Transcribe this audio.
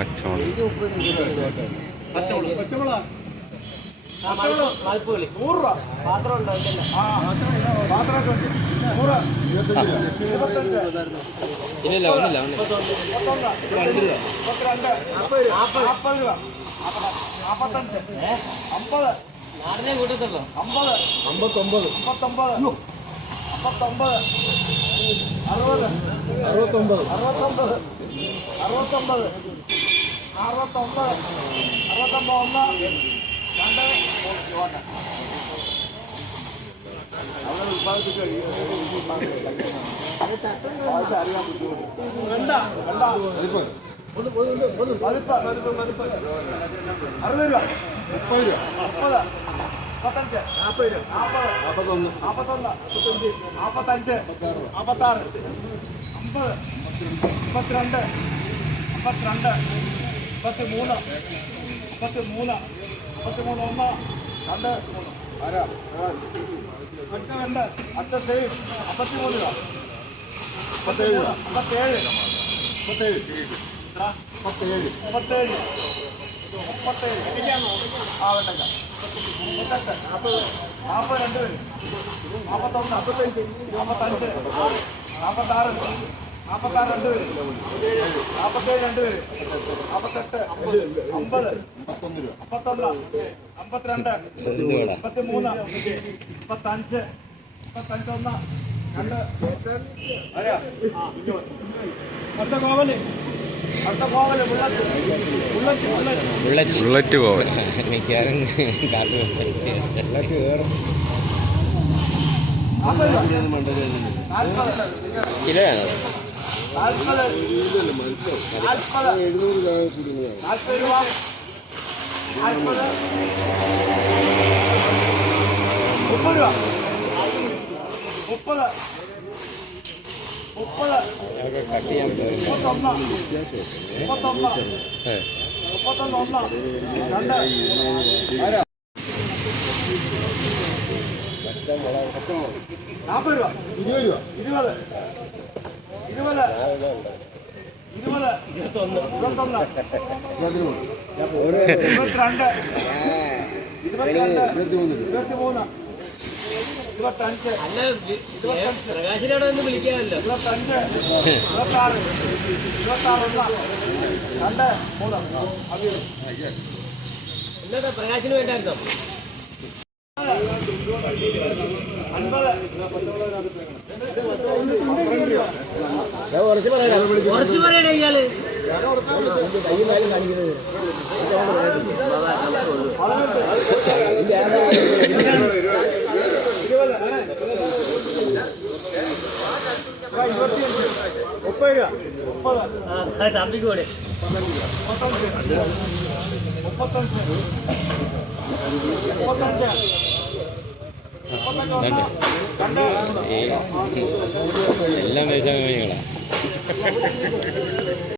പച്ചമുളക് ഇല്ലില്ല ഒന്നില്ല ഒന്നില്ല അമ്പത്തൊമ്പത്. അമ്പത്തൊമ്പത് അമ്പത്തൊമ്പത്. അറുപത്തൊമ്പത്. അറുപത്തൊമ്പത്. അറുപത്തൊമ്പത്. അറുപത്തൊമ്പത് അറുപത്തൊമ്പത് ഒന്ന്. രണ്ട്. അവിടെ ഉത്പാദിപ്പിച്ച അറിയാൻ ബുദ്ധിമുട്ട് വേണ്ട വേണ്ട പതിപ്പ് പതിപ്പ് പതിപ്പ്. അറുപത് രൂപ മുപ്പത് രൂപ. മുപ്പത്. മുപ്പത്തഞ്ച് നാൽപ്പത് നാൽപ്പത് നാൽപ്പത്തൊന്ന് നാൽപ്പത്തൊന്ന് മുപ്പത്തഞ്ച് നാൽപ്പത്തഞ്ച് നാൽപ്പത്താറ് അമ്പത് മുപ്പത്തിരണ്ട് അമ്പത്തിരണ്ട് മുപ്പത്തി മൂന്ന് മുപ്പത്തി മൂന്ന് മുപ്പത്തി മൂന്ന് ഒന്ന് രണ്ട് മൂന്ന് ആരാ രണ്ട് സേവ് അമ്പത്തി മൂന്ന് അമ്പത്തേഴ് അമ്പത്തേഴ് അമ്പത്തേഴ് അമ്പത്തേഴ് വേണ്ട മുപ്പത്തെട്ട് നാൽപ്പത് രണ്ട് നാൽപ്പത്തൊന്ന് നാൽപ്പത്തഞ്ച് നാൽപ്പത്തഞ്ച് നാൽപ്പത്താറ് നാൽപ്പത്താറ് രണ്ട് പേര് നാൽപ്പത്തേഴ് രണ്ട് പേര് നാൽപ്പത്തെട്ട് അമ്പത് അമ്പത്തൊന്ന് അമ്പത്തിരണ്ട് അമ്പത്തി മൂന്ന് മുപ്പത്തഞ്ച് മുപ്പത്തഞ്ചൊന്ന് രണ്ട് അടുത്ത കോവൽ ബുള്ളറ്റ് പോവൻ മിക്കവാറും നാൽപ്പത് നാൽപ്പത് നാൽപ്പത് രൂപ നാൽപ്പത് മുപ്പത് രൂപ. മുപ്പത് മുപ്പത് മുപ്പത്തൊന്ന് മുപ്പത്തൊന്ന് മുപ്പത്തൊന്ന് ഒന്ന് രണ്ട്? നാൽപ്പത് രൂപ ഇരുപത് രൂപ ഇരുപത്. ഇരുപത്. ഇരുപത്. ഇരുപത്തൊന്ന്. ഇരുപത്തൊന്ന്. ഇരുപത്തിരണ്ട്. ഇരുപത്തിരണ്ട്. ഇരുപത്തിമൂന്ന്. ഇരുപത്തഞ്ച് അല്ല പ്രകാശിനോട് ഒന്ന് വിളിക്കാമല്ലോ ഇരുപത്തഞ്ച് ഇരുപത്താറ് ഇരുപത്താറ് ഒന്ന് രണ്ട് മൂന്ന് എന്നതാ പ്രകാശിന് വേണ്ടായിരുന്നോ കുറച്ച് പറയണേ ഇയാൾ ഇരുപത്തിയഞ്ച് മുപ്പത് രൂപ മുപ്പത് ആ തമ്പിക്ക് കൂടെ എല്ലാം ദേശാഭിമാനികളാ